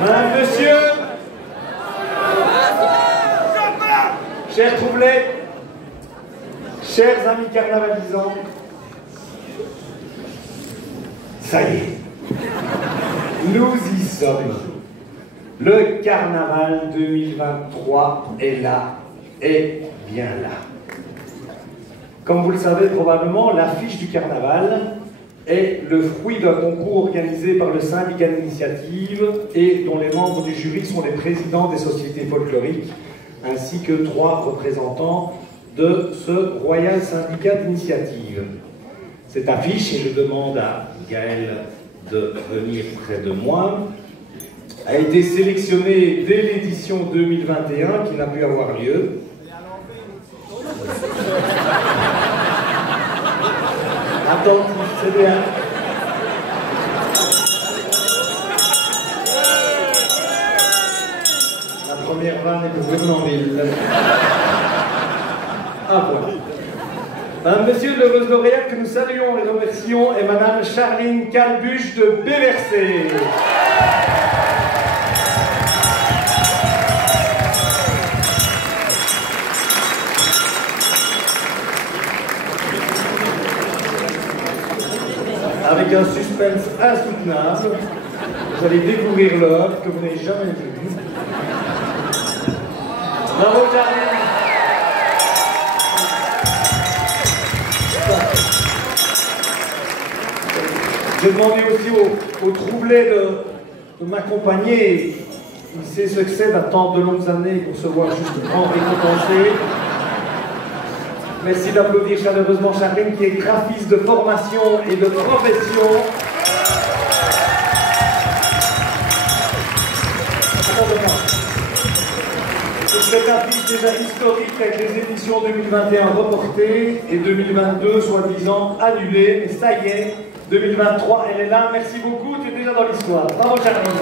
Madame, monsieur, chers troublés, chers amis carnavalisants, ça y est, nous y sommes. Le carnaval 2023 est là, est bien là. Comme vous le savez probablement, l'affiche du carnaval est le fruit d'un concours organisé par le syndicat d'initiative et dont les membres du jury sont les présidents des sociétés folkloriques, ainsi que 3 représentants de ce royal syndicat d'initiative. Cette affiche, et je demande à Gaël de venir près de moi, a été sélectionnée dès l'édition 2021 qui n'a pu avoir lieu. Attends, c'est bien. La première vanne est pour Fernandville. Ah voilà. Monsieur l'heureuse lauréate que nous saluons et remercions est Madame Charline Calbuche de Béversé. Avec un suspense insoutenable, vous allez découvrir l'œuvre que vous n'avez jamais vue. Bravo, Charline. J'ai demandé aussi aux troublés de m'accompagner. Il sait ce que c'est d'attendre de longues années pour se voir justement récompensé. Merci d'applaudir chaleureusement Charline, qui est graphiste de formation et de profession. Cette affiche déjà historique avec les éditions 2021 reportées et 2022 soi-disant annulées. Mais ça y est, 2023, elle est là. Merci beaucoup, tu es déjà dans l'histoire. Bravo Charline.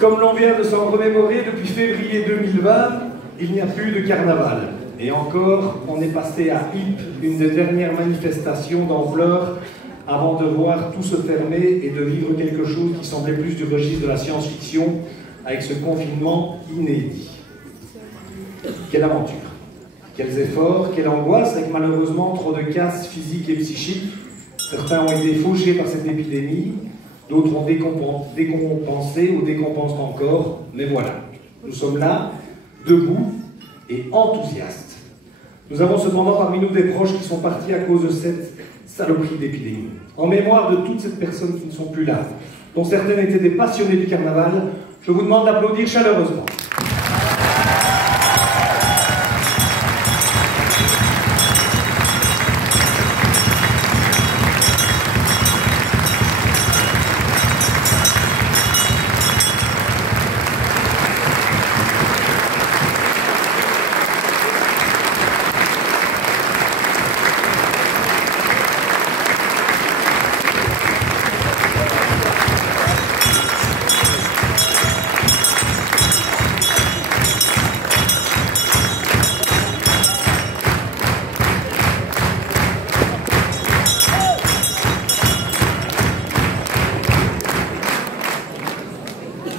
Comme l'on vient de s'en remémorer, depuis février 2020, il n'y a plus de carnaval. Et encore, on est passé à Ypres, une des dernières manifestations d'ampleur, avant de voir tout se fermer et de vivre quelque chose qui semblait plus du registre de la science-fiction, avec ce confinement inédit. Quelle aventure, quels efforts, quelle angoisse, avec malheureusement trop de casse physiques et psychiques. Certains ont été fauchés par cette épidémie, d'autres ont décompensé ou décompensent encore, mais voilà, nous sommes là, debout et enthousiastes. Nous avons cependant parmi nous des proches qui sont partis à cause de cette saloperie d'épidémie. En mémoire de toutes ces personnes qui ne sont plus là, dont certaines étaient des passionnés du carnaval, je vous demande d'applaudir chaleureusement.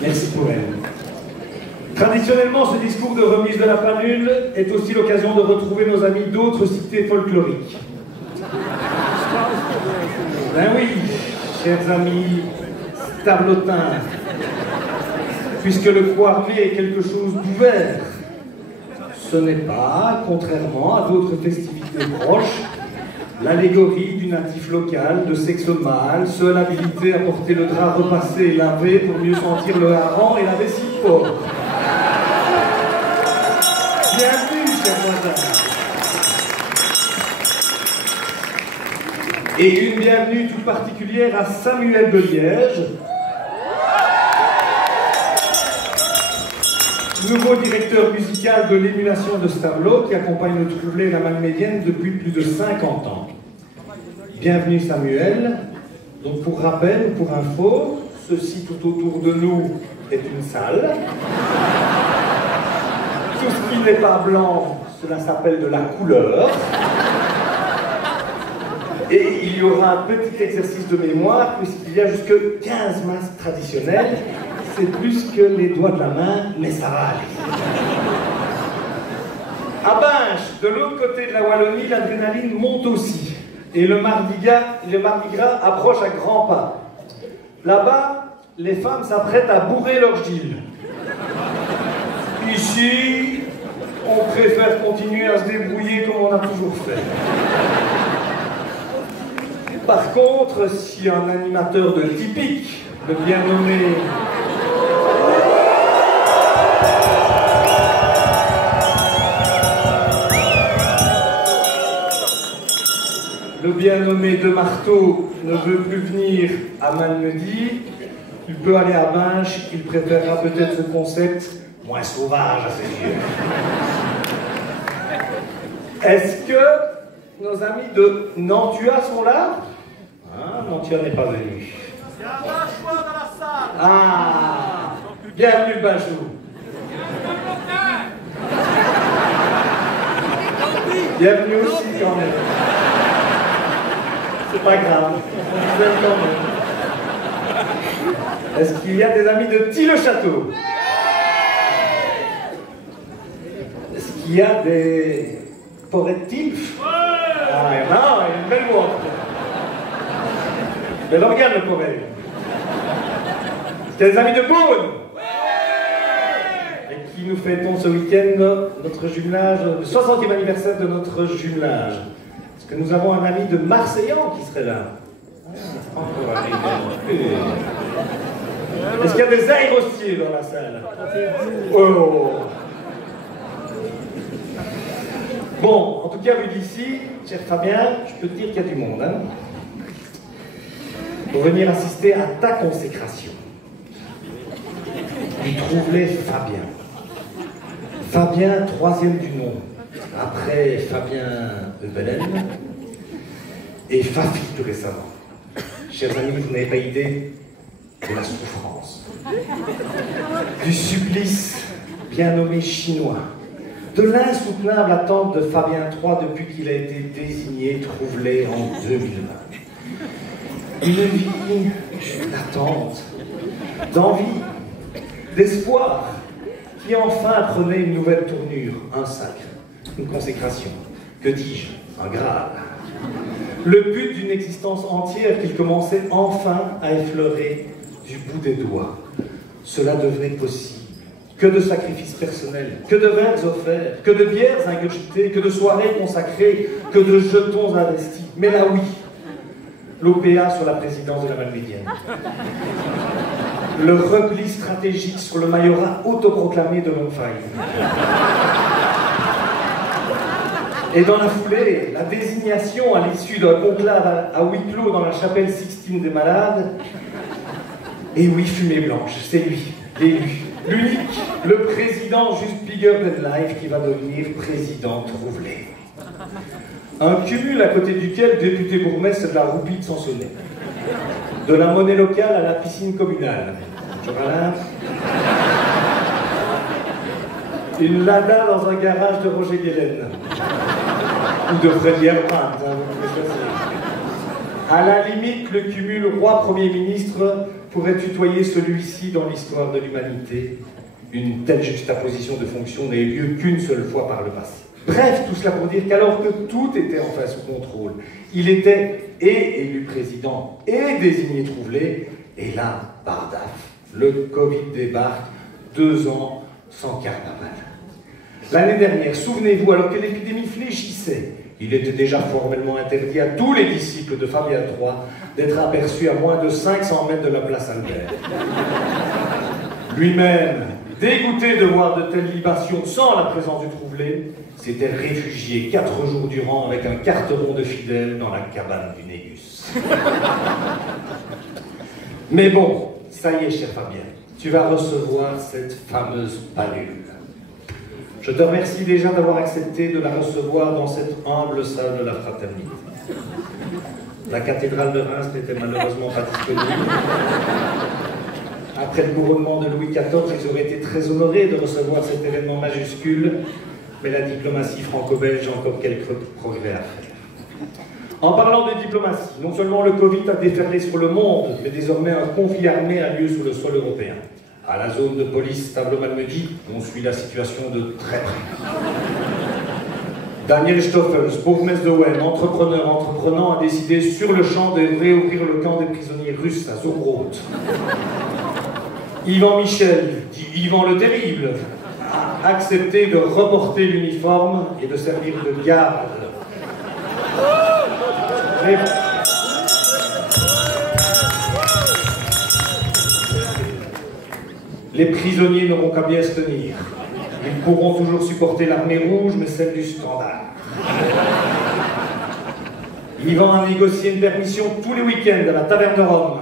Merci pour elle. Traditionnellement, ce discours de remise de la planule est aussi l'occasion de retrouver nos amis d'autres cités folkloriques. Ben oui, chers amis stablotins, puisque le Coirmé est quelque chose d'ouvert, ce n'est pas, contrairement à d'autres festivités proches, l'allégorie du natif local, de sexe mâle, seul habilité à porter le drap repassé et lavé pour mieux sentir le hareng et la vessie fort. Bienvenue, chers voisins. Et une bienvenue toute particulière à Samuel de Liège, nouveau directeur musical de l'émulation de Stavelot, qui accompagne le Troublé et la Malmédienne depuis plus de 50 ans. Bienvenue Samuel. Donc pour rappel, pour info, ceci tout autour de nous est une salle. Tout ce qui n'est pas blanc, cela s'appelle de la couleur. Et il y aura un petit exercice de mémoire, puisqu'il y a jusque 15 masques traditionnels. C'est plus que les doigts de la main, mais ça va aller. À Binche, de l'autre côté de la Wallonie, l'adrénaline monte aussi. Et le Mardi Gras approche à grands pas. Là-bas, les femmes s'apprêtent à bourrer leur gille. Ici, on préfère continuer à se débrouiller comme on a toujours fait. Par contre, si un animateur de typique, le bien nommé de Marteau ne veut plus venir à Malmedy, il peut aller à Binche, il préférera peut-être ce concept moins sauvage à ses yeux. Est-ce que nos amis de Nantua sont là? Ah, Nantua n'est pas venu. Il y a un Binchois dans la salle. Ah, bienvenue Binchou. Bienvenue aussi quand même. C'est pas grave, on vous aime quand même. Est-ce qu'il y a des amis de Tille-le-Château? Est-ce qu'il y a des forêts de Tilf? Ah, non, il y a une belle voix. Bel organe, le forêt. Est-ce qu'il y a des amis de Beaune? Et qui nous fêtons ce week-end notre jumelage, le 60e anniversaire de notre jumelage. Est-ce que nous avons un ami de Marseillan qui serait là? Encore un ami. Est-ce qu'il y a des aérostiers dans la salle? Oh. Bon, en tout cas, vu d'ici, cher Fabien, je peux te dire qu'il y a du monde, hein, pour venir assister à ta consécration. Du Trouvelet Fabien. Fabien, troisième du nom, après Fabien de Belen et Fafi tout récemment. Chers amis, vous n'avez pas idée de la souffrance, du supplice bien nommé chinois, de l'insoutenable attente de Fabien III depuis qu'il a été désigné Trouvelet en 2020. Une vie d'attente, d'envie, d'espoir, qui enfin prenait une nouvelle tournure, un sacre, une consécration, que dis-je, un Graal. Le but d'une existence entière qu'il commençait enfin à effleurer du bout des doigts. Cela devenait possible. Que de sacrifices personnels, que de verres offerts, que de bières ingurgitées, que de soirées consacrées, que de jetons investis. Mais là oui, l'OPA sur la présidence de la Malmédienne. Le repli stratégique sur le majorat autoproclamé de Monfaille. Et dans la foulée, la désignation à l'issue d'un conclave à huis clos dans la chapelle Sixtine des Malades. Et oui, fumée blanche, c'est lui, l'élu. L'unique, le président juste bigger than life qui va devenir président Trouvelet. Un cumul à côté duquel le député bourgmestre de la roupie de Sansonnet. De la monnaie locale à la piscine communale. Une Lada dans un garage de Roger Guélène. Ou de Freddy Herpin, vous pouvez choisir. À la limite, le cumul roi-premier ministre pourrait tutoyer celui-ci dans l'histoire de l'humanité. Une telle juxtaposition de fonctions n'a eu lieu qu'une seule fois par le passé. Bref, tout cela pour dire qu'alors que tout était enfin sous contrôle, il était et élu président et désigné Trouvelet, et là, bardaf, le Covid débarque, 2 ans sans carnaval. L'année dernière, souvenez-vous, alors que l'épidémie fléchissait, il était déjà formellement interdit à tous les disciples de Fabien III d'être aperçus à moins de 500 mètres de la place Albert. Lui-même, dégoûté de voir de telles libations sans la présence du Trouvelet, s'était réfugié 4 jours durant avec un carteron de fidèles dans la cabane du Négus. Mais bon, ça y est, cher Fabien, tu vas recevoir cette fameuse palule. Je te remercie déjà d'avoir accepté de la recevoir dans cette humble salle de la fraternité. La cathédrale de Reims n'était malheureusement pas disponible. Après le couronnement de Louis XIV, ils auraient été très honorés de recevoir cet événement majuscule, mais la diplomatie franco-belge a encore quelques progrès à faire. En parlant de diplomatie, non seulement le Covid a déferlé sur le monde, mais désormais un conflit armé a lieu sur le sol européen. À la zone de police Tableau-Malmedy, on suit la situation de très près. Daniel Stoffels, bourgmestre de Wem, entreprenant, a décidé sur le champ de réouvrir le camp des prisonniers russes à Zomrot. Yvan Michel, dit Yvan le Terrible, a accepté de reporter l'uniforme et de servir de garde. Les prisonniers n'auront qu'à bien se tenir. Ils pourront toujours supporter l'armée rouge, mais celle du standard. Yvan a négocié une permission tous les week-ends à la taverne de Rome,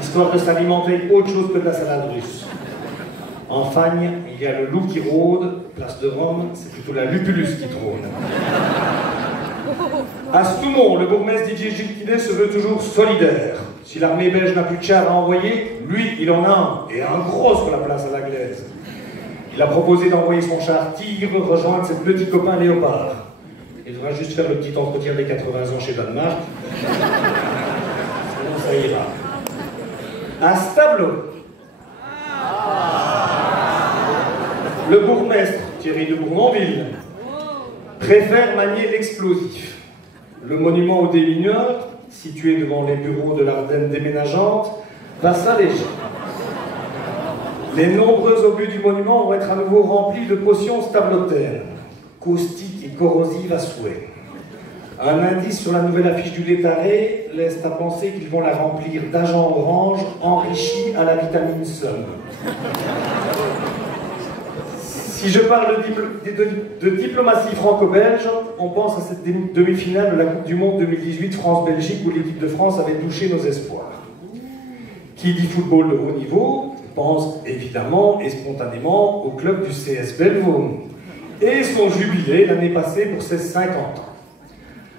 histoire de s'alimenter autre chose que de la salade russe. En Fagne, il y a le loup qui rôde, place de Rome, c'est plutôt la lupulus qui trône. À Stoumont, le bourgmestre Didier Giltinet se veut toujours solidaire. Si l'armée belge n'a plus de chars à envoyer, lui, il en a un, et un gros sur la place à la Glaise. Il a proposé d'envoyer son char Tigre rejoindre ses petits copains Léopard. Il devra juste faire le petit entretien des 80 ans chez Danemark. Sinon, ça ira. À Stablo, le bourgmestre, Thierry de Bournonville, préfère manier l'explosif. Le monument aux démineurs, situé devant les bureaux de l'Ardenne déménageante, va s'alléger. Les nombreux objets du monument vont être à nouveau remplis de potions stablotaines, caustiques et corrosives à souhait. Un indice sur la nouvelle affiche du Létaré laisse à penser qu'ils vont la remplir d'agents orange enrichis à la vitamine Sun. Si je parle de diplomatie franco-belge, on pense à cette demi-finale de la Coupe du Monde 2018 France-Belgique où l'équipe de France avait touché nos espoirs. Qui dit football de haut niveau pense évidemment et spontanément au club du CS Bellevaux et son jubilé l'année passée pour ses 50 ans.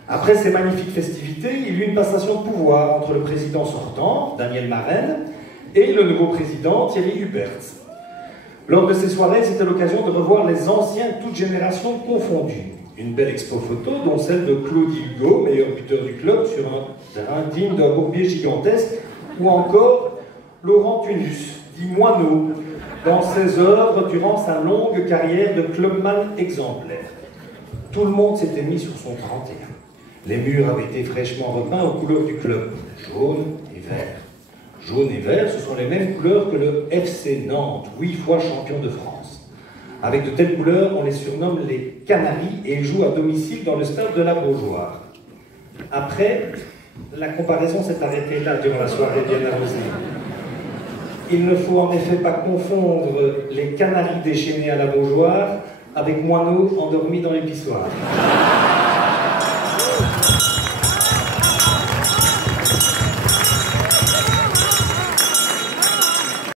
Après ces magnifiques festivités, il y eut une passation de pouvoir entre le président sortant, Daniel Marraine, et le nouveau président, Thierry Huberts. Lors de ces soirées, c'était l'occasion de revoir les anciens, toutes générations confondues. Une belle expo photo, dont celle de Claudie Hugo, meilleur buteur du club, sur un terrain digne d'un bourbier gigantesque, ou encore Laurent Tunus, dit Moineau, dans ses œuvres durant sa longue carrière de clubman exemplaire. Tout le monde s'était mis sur son 31. Les murs avaient été fraîchement repeints aux couleurs du club, jaune et vert. Jaune et vert, ce sont les mêmes couleurs que le FC Nantes, 8 fois champion de France. Avec de telles couleurs, on les surnomme les Canaries et ils jouent à domicile dans le stade de la Beaujoire. Après, la comparaison s'est arrêtée là durant la soirée bien arrosée. Il ne faut en effet pas confondre les Canaries déchaînés à la Beaujoire avec Moineau endormi dans l'épissoire.